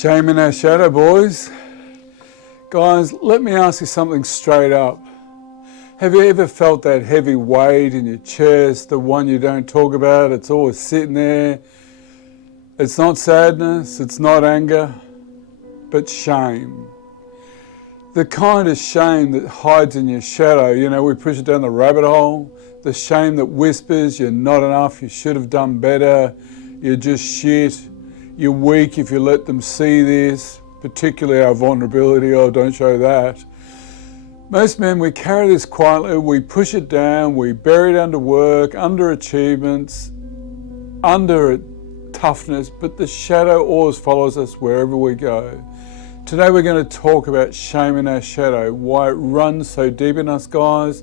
Shame in our shadow, boys. Guys, let me ask you something straight up. Have you ever felt that heavy weight in your chest, the one you don't talk about? It's always sitting there. It's not sadness, it's not anger, but shame. The kind of shame that hides in your shadow. You know, we push it down the rabbit hole. The shame that whispers, you're not enough, you should have done better, you're just shit. You're weak if you let them see this, particularly our vulnerability. Oh, don't show that. Most men, we carry this quietly, we push it down, we bury it under work, under achievements, under toughness, but the shadow always follows us wherever we go. Today we're going to talk about shame in our shadow, why it runs so deep in us, guys,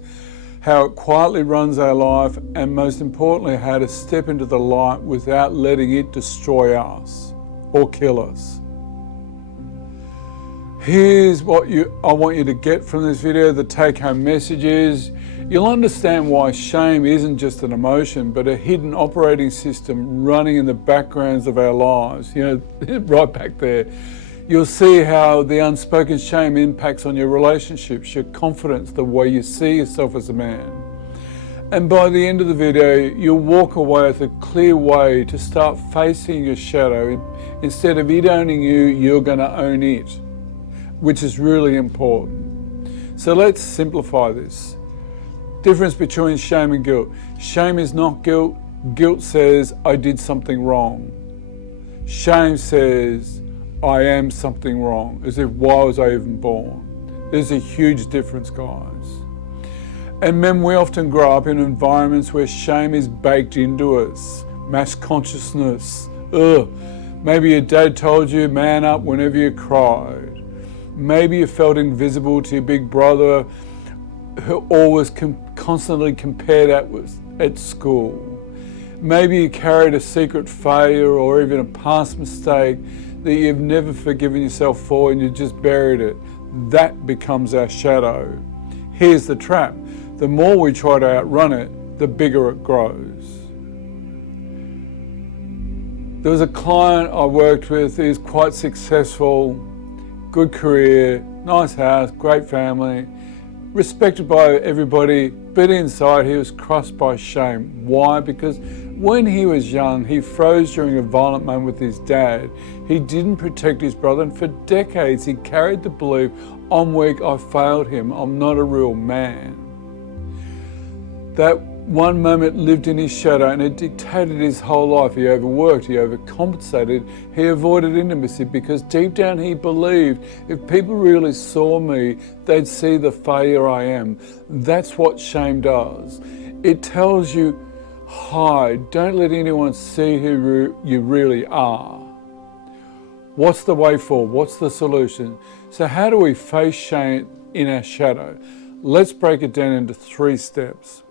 how it quietly runs our life, and most importantly, how to step into the light without letting it destroy us or kill us. Here's what I want you to get from this video. The take-home message is, you'll understand why shame isn't just an emotion, but a hidden operating system running in the backgrounds of our lives. You know, right back there. You'll see how the unspoken shame impacts on your relationships, your confidence, the way you see yourself as a man. And by the end of the video, you'll walk away with a clear way to start facing your shadow. Instead of it owning you, you're going to own it, which is really important. So let's simplify this. Difference between shame and guilt. Shame is not guilt. Guilt says, I did something wrong. Shame says, I am something wrong, as if why was I even born? There's a huge difference, guys. And men, we often grow up in environments where shame is baked into us. Mass consciousness. Maybe your dad told you, man up whenever you cried. Maybe you felt invisible to your big brother who always constantly compared at school. Maybe you carried a secret failure or even a past mistake that you've never forgiven yourself for and you just buried it. That becomes our shadow. Here's the trap. The more we try to outrun it, the bigger it grows. There was a client I worked with who's quite successful, good career, nice house, great family, respected by everybody, but inside he was crushed by shame. Why? Because when he was young, he froze during a violent moment with his dad. He didn't protect his brother, and for decades he carried the belief, I'm weak, I failed him, I'm not a real man. That one moment lived in his shadow and it dictated his whole life. He overworked, he overcompensated, he avoided intimacy because deep down he believed if people really saw me, they'd see the failure I am. That's what shame does. It tells you, hide, don't let anyone see who you really are. What's the way forward? What's the solution? So how do we face shame in our shadow? Let's break it down into 3 steps.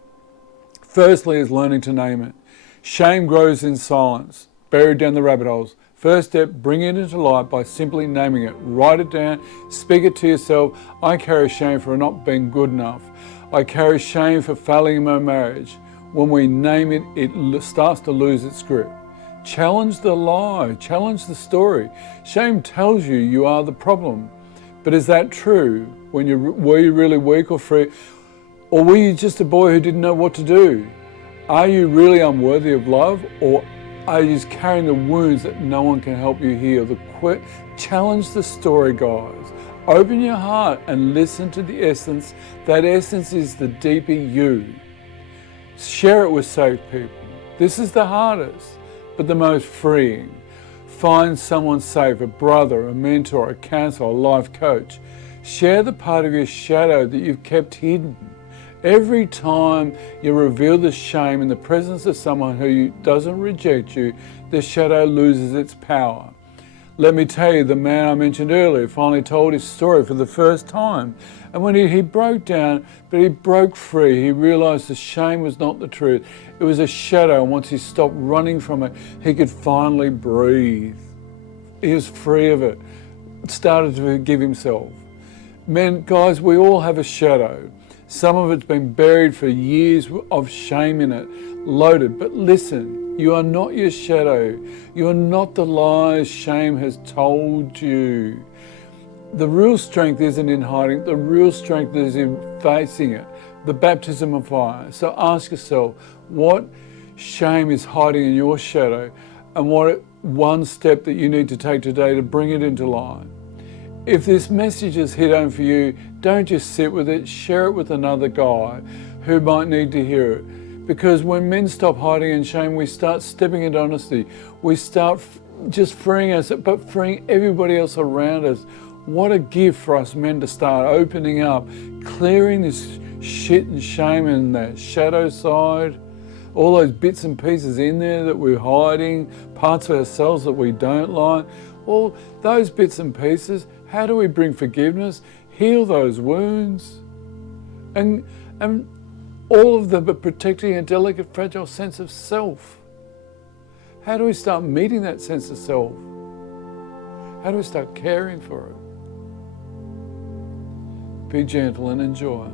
Firstly is learning to name it. Shame grows in silence, buried down the rabbit holes. First step, bring it into light by simply naming it. Write it down, speak it to yourself. I carry shame for not being good enough. I carry shame for failing in my marriage. When we name it, it starts to lose its grip. Challenge the lie, challenge the story. Shame tells you you are the problem. But is that true? Were you really weak or free? Or were you just a boy who didn't know what to do? Are you really unworthy of love? Or are you just carrying the wounds that no one can help you heal? Challenge the story, guys. Open your heart and listen to the essence. That essence is the deeper you. Share it with safe people. This is the hardest, but the most freeing. Find someone safe, a brother, a mentor, a counselor, a life coach. Share the part of your shadow that you've kept hidden. Every time you reveal the shame in the presence of someone who doesn't reject you, the shadow loses its power. Let me tell you, the man I mentioned earlier finally told his story for the first time. And when he broke down, but he broke free, he realized the shame was not the truth. It was a shadow, and once he stopped running from it, he could finally breathe. He was free of it. Started to forgive himself. Men, guys, we all have a shadow. Some of it's been buried for years of shame in it, loaded. But listen, You are not your shadow. You are not the lies shame has told you. The real strength isn't in hiding. The real strength is in facing it. The baptism of fire. So ask yourself, what shame is hiding in your shadow, and what one step that you need to take today to bring it into light. If this message has hit home for you, don't just sit with it, share it with another guy who might need to hear it. Because when men stop hiding in shame, we start stepping into honesty. We start just freeing us, but freeing everybody else around us. What a gift for us men to start opening up, clearing this shit and shame and that shadow side, all those bits and pieces in there that we're hiding, parts of ourselves that we don't like, all those bits and pieces. How do we bring forgiveness, heal those wounds, and all of them, but protecting a delicate, fragile sense of self? How do we start meeting that sense of self? How do we start caring for it? Be gentle and enjoy.